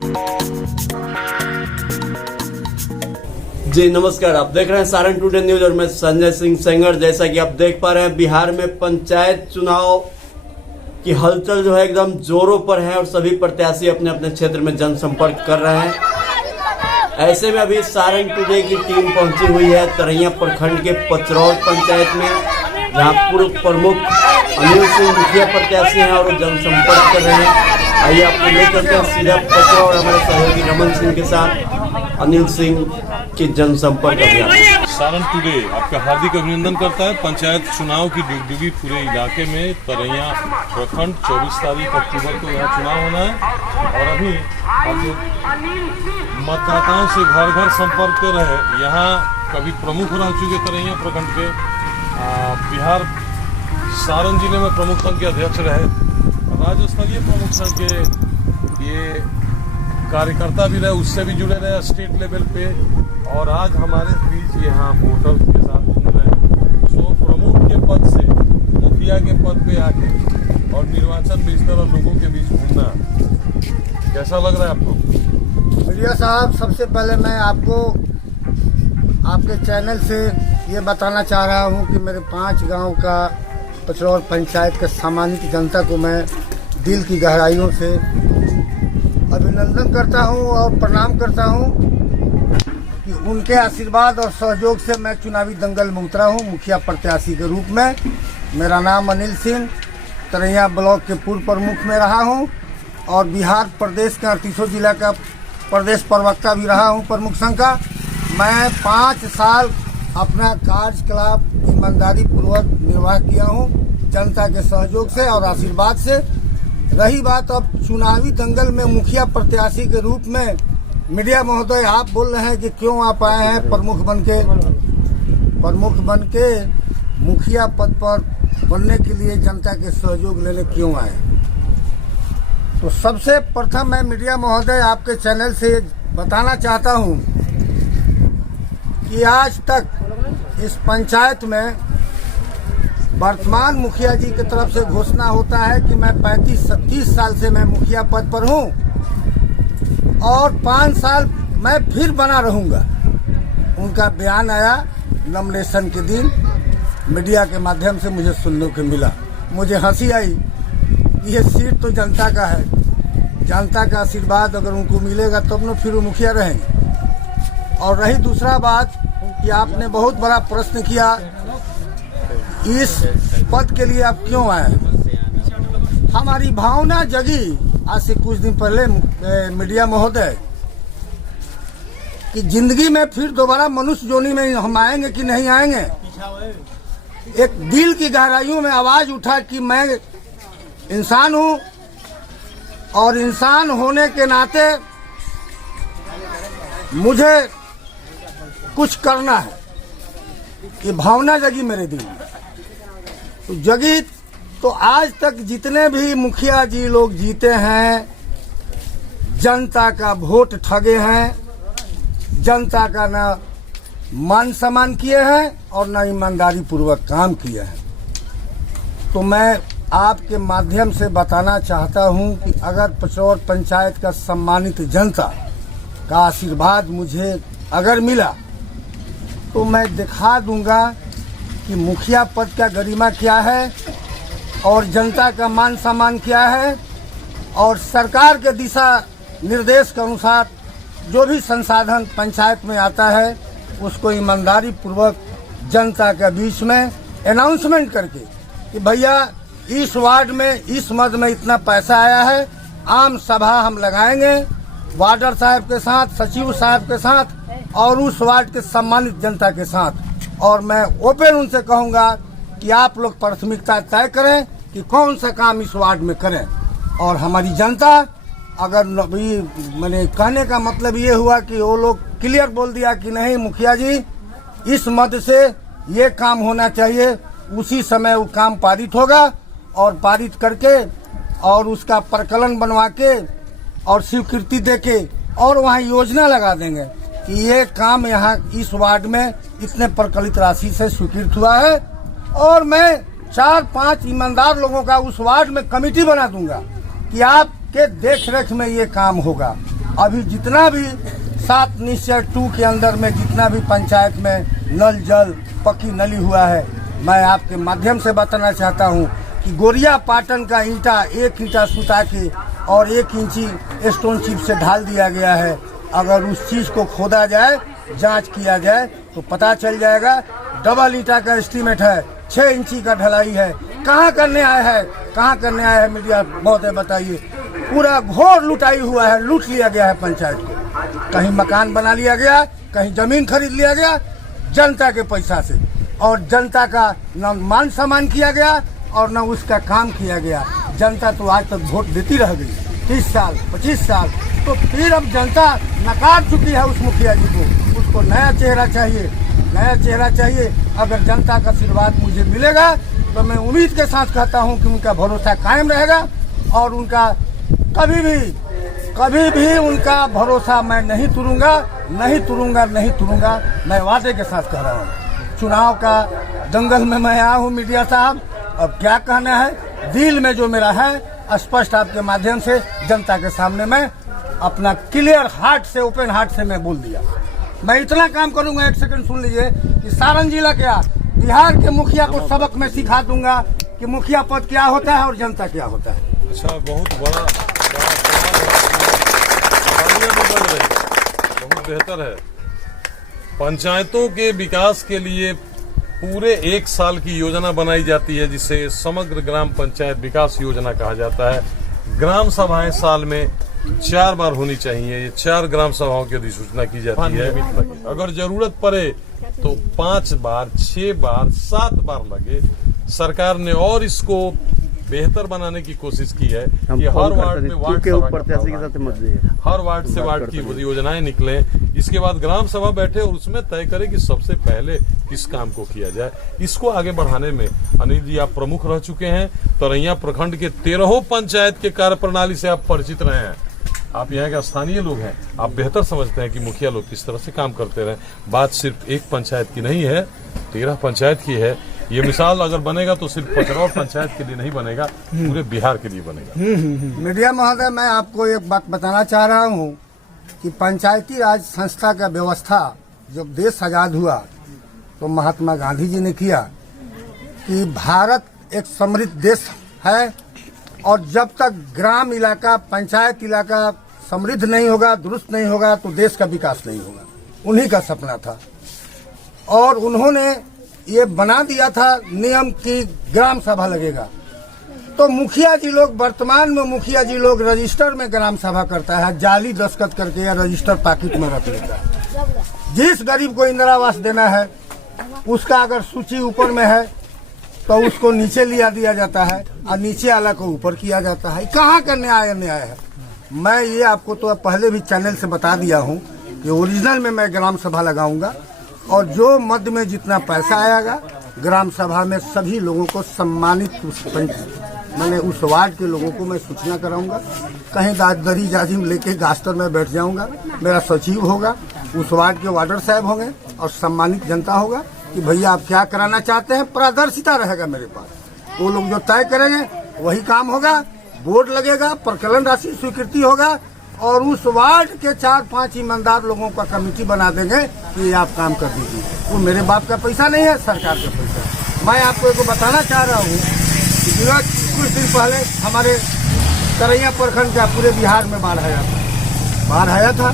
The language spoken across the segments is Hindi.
जी नमस्कार, आप देख रहे हैं सारण टुडे न्यूज और मैं संजय सिंह सेंगर। जैसा कि आप देख पा रहे हैं, बिहार में पंचायत चुनाव की हलचल जो है एकदम जोरों पर है और सभी प्रत्याशी अपने अपने क्षेत्र में जनसंपर्क कर रहे हैं। ऐसे में अभी सारण टुडे की टीम पहुंची हुई है तरैया प्रखंड के पचरौर पंचायत में, जहां पूर्व प्रमुख अनिल सिंह मुखिया प्रत्याशी हैं और जनसंपर्क कर रहे हैं। आइए आपको ले चलते हैं सीधा पचरौर हमारे सहयोगी रमन सिंह के साथ अनिल सिंह की जनसंपर्क अभियान। सारण टुडे आपका हार्दिक अभिनंदन करता है। पंचायत चुनाव की डिगडिगी पूरे इलाके में तरैया प्रखंड 24 तारीख अक्टूबर को यहाँ चुनाव होना है और अभी मतदाताओं से घर घर संपर्क कर रहे हैं। यहाँ कभी प्रमुख रह चुके तरैया प्रखंड के, बिहार सारण जिले में प्रमुख संघ के अध्यक्ष रहे, राज्य स्तरीय प्रमुख संघ के ये कार्यकर्ता भी रहे, उससे भी जुड़े रहे स्टेट लेवल पे, और आज हमारे बीच यहाँ वोटर्स के साथ घूम रहे हैं। तो प्रमुख के पद से मुखिया के पद पे आके और निर्वाचन में इस तरह लोगों के बीच घूमना कैसा लग रहा है आपको? मीडिया साहब, सबसे पहले मैं आपको आपके चैनल से ये बताना चाह रहा हूँ कि मेरे 5 गांव का पचरौर पंचायत के सम्मानित जनता को मैं दिल की गहराइयों से अभिनंदन करता हूं और प्रणाम करता हूं कि उनके आशीर्वाद और सहयोग से मैं चुनावी दंगल में उतरा हूं मुखिया प्रत्याशी के रूप में। मेरा नाम अनिल सिंह, तरैया ब्लॉक के पूर्व प्रमुख में रहा हूं और बिहार प्रदेश के 38 जिला का प्रदेश प्रवक्ता भी रहा हूं प्रमुख संघ का। मैं 5 साल अपना कार्यकलाप ईमानदारी पूर्वक निर्वाह किया हूं जनता के सहयोग से और आशीर्वाद से। रही बात अब चुनावी दंगल में मुखिया प्रत्याशी के रूप में, मीडिया महोदय आप बोल रहे हैं कि क्यों आप आए हैं प्रमुख बन के मुखिया पद पर बनने के लिए जनता के सहयोग लेने क्यों आए? तो सबसे प्रथम मैं मीडिया महोदय आपके चैनल से बताना चाहता हूं कि आज तक इस पंचायत में वर्तमान मुखिया जी की तरफ से घोषणा होता है कि मैं 35-30 साल से मैं मुखिया पद पर हूं और 5 साल मैं फिर बना रहूंगा। उनका बयान आया नॉमिनेशन के दिन, मीडिया के माध्यम से मुझे सुनने को मिला। मुझे हंसी आई। ये सीट तो जनता का है, जनता का आशीर्वाद अगर उनको मिलेगा तब न फिर वो मुखिया रहेंगे। और रही दूसरा बात कि आपने बहुत बड़ा प्रश्न किया, इस पद के लिए आप क्यों आए? हमारी भावना जगी आज से कुछ दिन पहले मीडिया महोदय कि जिंदगी में फिर दोबारा मनुष्य जोनी में हम आएंगे कि नहीं आएंगे। एक दिल की गहराइयों में आवाज उठा कि मैं इंसान हूं और इंसान होने के नाते मुझे कुछ करना है। ये भावना जगी मेरे दिल में। तो जगी तो आज तक जितने भी मुखिया जी लोग जीते हैं, जनता का वोट ठगे हैं, जनता का ना मान सम्मान किए हैं और ना ईमानदारी पूर्वक काम किए हैं। तो मैं आपके माध्यम से बताना चाहता हूं कि अगर पचरौर पंचायत का सम्मानित जनता का आशीर्वाद मुझे अगर मिला तो मैं दिखा दूंगा कि मुखिया पद का गरिमा क्या है और जनता का मान सम्मान क्या है, और सरकार के दिशा निर्देश के अनुसार जो भी संसाधन पंचायत में आता है उसको ईमानदारी पूर्वक जनता के बीच में अनाउंसमेंट करके कि भैया इस वार्ड में इस मद में इतना पैसा आया है, आम सभा हम लगाएंगे वार्डर साहब के साथ, सचिव साहब के साथ और उस वार्ड के सम्मानित जनता के साथ। और मैं ओपन उनसे कहूंगा कि आप लोग प्राथमिकता तय करें कि कौन सा काम इस वार्ड में करें। और हमारी जनता अगर मैंने कहने का मतलब ये हुआ कि वो लोग क्लियर बोल दिया कि नहीं मुखिया जी इस मद से ये काम होना चाहिए, उसी समय वो काम पारित होगा और पारित करके और उसका प्रकलन बनवा के और स्वीकृति देके और वहाँ योजना लगा देंगे कि ये काम यहाँ इस वार्ड में इतने प्रकलित राशि से स्वीकृत हुआ है। और मैं 4-5 ईमानदार लोगों का उस वार्ड में कमेटी बना दूंगा कि आपके देख रेख में ये काम होगा अभी जितना भी 7 निश्चय 2 के अंदर में जितना भी पंचायत में नल जल पक्की नली हुआ है, मैं आपके माध्यम से बताना चाहता हूँ कि गोरिया पाटन का ईंटा 1 ईंटा सुता के और 1 इंची स्टोन चिप से ढाल दिया गया है। अगर उस चीज़ को खोदा जाए, जांच किया जाए तो पता चल जाएगा। डबल ईंटा का एस्टीमेट है, 6 इंची का ढलाई है। कहाँ करने आया है, कहाँ करने आया है मीडिया महोदय बताइए। पूरा घोर लुटाई हुआ है, लूट लिया गया है पंचायत को। कहीं मकान बना लिया गया, कहीं जमीन खरीद लिया गया जनता के पैसा से, और जनता का न मान सम्मान किया गया और न उसका काम किया गया। जनता तो आज तक वोट देती रह गई 30 साल 25 साल, तो फिर अब जनता नकार चुकी है उस मुखिया जी को। उसको नया चेहरा चाहिए, नया चेहरा चाहिए। अगर जनता का आशीर्वाद मुझे मिलेगा तो मैं उम्मीद के साथ कहता हूं कि उनका भरोसा कायम रहेगा और उनका कभी भी उनका भरोसा मैं नहीं तोड़ूंगा, नहीं तोड़ूंगा, नहीं तोड़ूंगा। मैं वादे के साथ कह रहा हूँ। चुनाव का दंगल में मैं आया हूँ मीडिया साहब, अब क्या कहना है दिल में जो मेरा है स्पष्ट आपके माध्यम से जनता के सामने मैं अपना क्लियर हार्ट से, ओपन हार्ट से मैं बोल दिया। मैं इतना काम करूंगा, 1 सेकंड सुन लीजिए, कि सारण जिला क्या बिहार के मुखिया को सबक मैं सिखा दूंगा कि मुखिया पद क्या होता है और जनता क्या होता है। अच्छा, बहुत बड़ा बहुत बेहतर है। पंचायतों के विकास के लिए पूरे 1 साल की योजना बनाई जाती है, जिसे समग्र ग्राम पंचायत विकास योजना कहा जाता है। ग्राम सभाएं साल में 4 बार होनी चाहिए। ये 4 ग्राम सभाओं की अधिसूचना की जाती है। अगर जरूरत पड़े तो 5 बार, 6 बार, 7 बार लगे। सरकार ने और इसको बेहतर बनाने की कोशिश की है कि हर वार्ड में वार्ड हर वार्ड से वार्ड की योजनाएं निकले। इसके बाद ग्राम सभा बैठे और उसमें तय करे कि सबसे पहले किस काम को किया जाए। इसको आगे बढ़ाने में अनिल जी आप प्रमुख रह चुके हैं। तरैया प्रखंड के 13 पंचायत के कार्यप्रणाली से आप परिचित रहे हैं। आप यहाँ के स्थानीय लोग हैं, आप बेहतर समझते हैं कि मुखिया लोग किस तरह से काम करते रहे। बात सिर्फ एक पंचायत की नहीं है, 13 पंचायत की है। ये मिसाल अगर बनेगा तो सिर्फ पचरौर पंचायत के लिए नहीं बनेगा, पूरे बिहार के लिए बनेगा। मीडिया महोदय, मैं आपको एक बात बताना चाह रहा हूँ कि पंचायती राज संस्था का व्यवस्था जब देश आजाद हुआ तो महात्मा गांधी जी ने किया कि भारत एक समृद्ध देश है और जब तक ग्राम इलाका, पंचायत इलाका समृद्ध नहीं होगा, दुरुस्त नहीं होगा तो देश का विकास नहीं होगा। उन्हीं का सपना था और उन्होंने ये बना दिया था नियम की ग्राम सभा लगेगा। तो मुखिया जी लोग, वर्तमान में मुखिया जी लोग रजिस्टर में ग्राम सभा करता है, जाली दस्तखत करके या रजिस्टर पैकेट में रख लेता है। जिस गरीब को इंदिरा आवास देना है उसका अगर सूची ऊपर में है तो उसको नीचे लिया दिया जाता है और नीचे वाला को ऊपर किया जाता है। कहाँ का न्याय है? मैं ये आपको तो पहले भी चैनल से बता दिया हूँ कि ओरिजिनल में मैं ग्राम सभा लगाऊंगा और जो मध्य में जितना पैसा आएगा ग्राम सभा में सभी लोगों को सम्मानित, मैंने उस वार्ड के लोगों को मैं सूचना कराऊंगा। कहीं दरी जाजिम लेके गास्टर में बैठ जाऊंगा, मेरा सचिव होगा, उस वार्ड के वार्डर साहब होंगे और सम्मानित जनता होगा कि भैया आप क्या कराना चाहते हैं। पारदर्शिता रहेगा मेरे पास, वो लोग जो तय करेंगे वही काम होगा। बोर्ड लगेगा, प्रकलन राशि स्वीकृति होगा और उस वार्ड के 4-5 ईमानदार लोगों का कमेटी बना देंगे कि आप काम कर दीजिए। वो मेरे बाप का पैसा नहीं है, सरकार का पैसा है। मैं आपको एक बताना चाह रहा हूँ कि कुछ दिन पहले हमारे तरैया प्रखंड का पूरे बिहार में बाढ़ आया था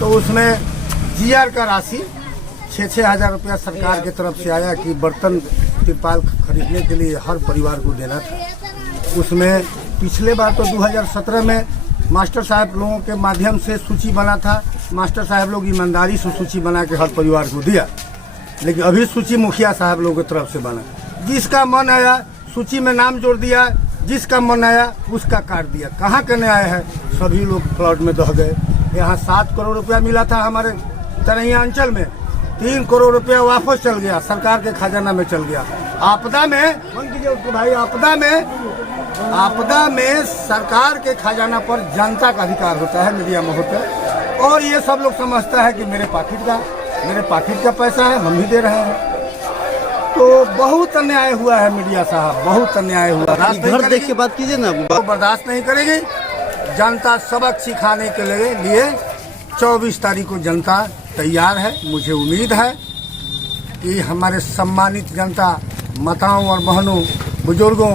तो उसमें जीआर का राशि 6-6 हजार रुपया सरकार की तरफ से आया कि बर्तन तिरपाल खरीदने के लिए हर परिवार को देना था। उसमें पिछले बार तो 2017 में मास्टर साहब लोगों के माध्यम से सूची बना था। मास्टर साहब लोग ईमानदारी से सूची बना के हर परिवार को दिया, लेकिन अभी सूची मुखिया साहब लोगों की तरफ से बना। जिसका मन आया सूची में नाम जोड़ दिया, जिसका मन आया उसका काट दिया। कहाँ करने आए हैं? सभी लोग फ्लड में दह गए। यहाँ 7 करोड़ रुपया मिला था हमारे तरैया अंचल में, 3 करोड़ रुपया वापस चल गया, सरकार के खजाना में चल गया। आपदा में उसको भाई, आपदा में सरकार के खजाना पर जनता का अधिकार होता है मीडिया में होता है। और ये सब लोग समझता है कि मेरे पाकिट का पैसा है, हम भी दे रहे हैं। तो बहुत अन्याय हुआ है मीडिया साहब, बहुत अन्याय हुआ। घर देख के बात कीजिए ना, वो बर्दाश्त नहीं करेगी। जनता सबक सिखाने के लिए 24 तारीख को जनता तैयार है। मुझे उम्मीद है कि हमारे सम्मानित जनता, माताओं और बहनों, बुजुर्गों,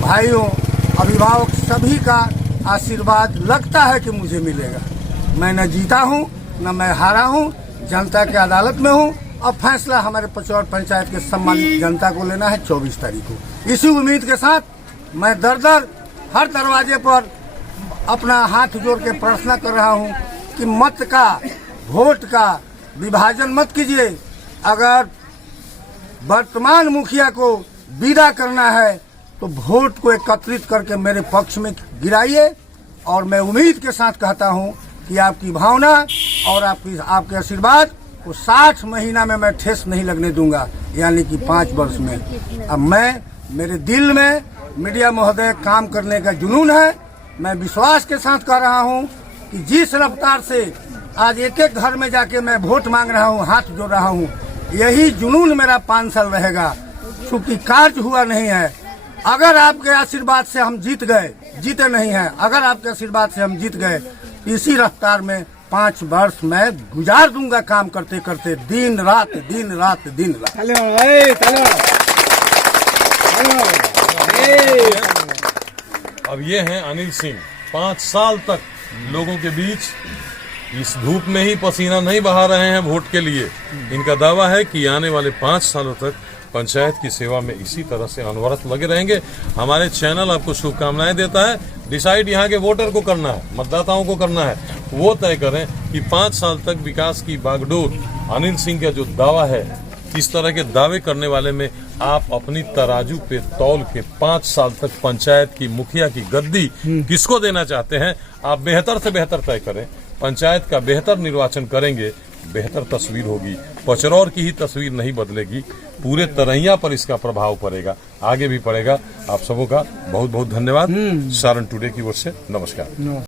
भाइयों, अभिभावक सभी का आशीर्वाद लगता है कि मुझे मिलेगा। मैं न जीता हूँ न मैं हारा हूँ, जनता के अदालत में हूँ। अब फैसला हमारे पचौड़ पंचायत के सम्मानित जनता को लेना है 24 तारीख को। इसी उम्मीद के साथ मैं दर हर दरवाजे पर अपना हाथ जोड़ के प्रार्थना कर रहा हूँ कि मत का, वोट का विभाजन मत कीजिए। अगर वर्तमान मुखिया को विदा करना है तो वोट को एकत्रित करके मेरे पक्ष में गिराइए। और मैं उम्मीद के साथ कहता हूं कि आपकी भावना और आपके आशीर्वाद को 60 महीना में मैं ठेस नहीं लगने दूंगा, यानी कि 5 वर्ष में। अब मेरे दिल में मीडिया महोदय काम करने का जुनून है। मैं विश्वास के साथ कह रहा हूं कि जिस रफ्तार से आज एक एक घर में जाके मैं वोट मांग रहा हूं, हाथ जोड़ रहा हूं, यही जुनून मेरा 5 साल रहेगा। चूंकि कार्य हुआ नहीं है। अगर आपके आशीर्वाद से हम जीते नहीं हैं, अगर आपके आशीर्वाद से हम जीत गए, इसी रफ्तार में 5 वर्ष मैं गुजार दूंगा काम करते करते, दिन रात। अब ये हैं अनिल सिंह, 5 साल तक लोगों के बीच इस धूप में ही पसीना नहीं बहा रहे हैं वोट के लिए। इनका दावा है कि आने वाले 5 सालों तक पंचायत की सेवा में इसी तरह से अनवरत लगे रहेंगे। हमारे चैनल आपको शुभकामनाएं देता है। डिसाइड यहाँ के वोटर को करना है, मतदाताओं को करना है। वो तय करें कि 5 साल तक विकास की बागडोर अनिल सिंह का जो दावा है, इस तरह के दावे करने वाले में आप अपनी तराजू पे तौल के 5 साल तक पंचायत की मुखिया की गद्दी किसको देना चाहते हैं, आप बेहतर से बेहतर तय करें। पंचायत का बेहतर निर्वाचन करेंगे, बेहतर तस्वीर होगी। पचरौर की ही तस्वीर नहीं बदलेगी, पूरे तरैया पर इसका प्रभाव पड़ेगा, आगे भी पड़ेगा। आप सबों का बहुत बहुत धन्यवाद। सारण टुडे की ओर से नमस्कार।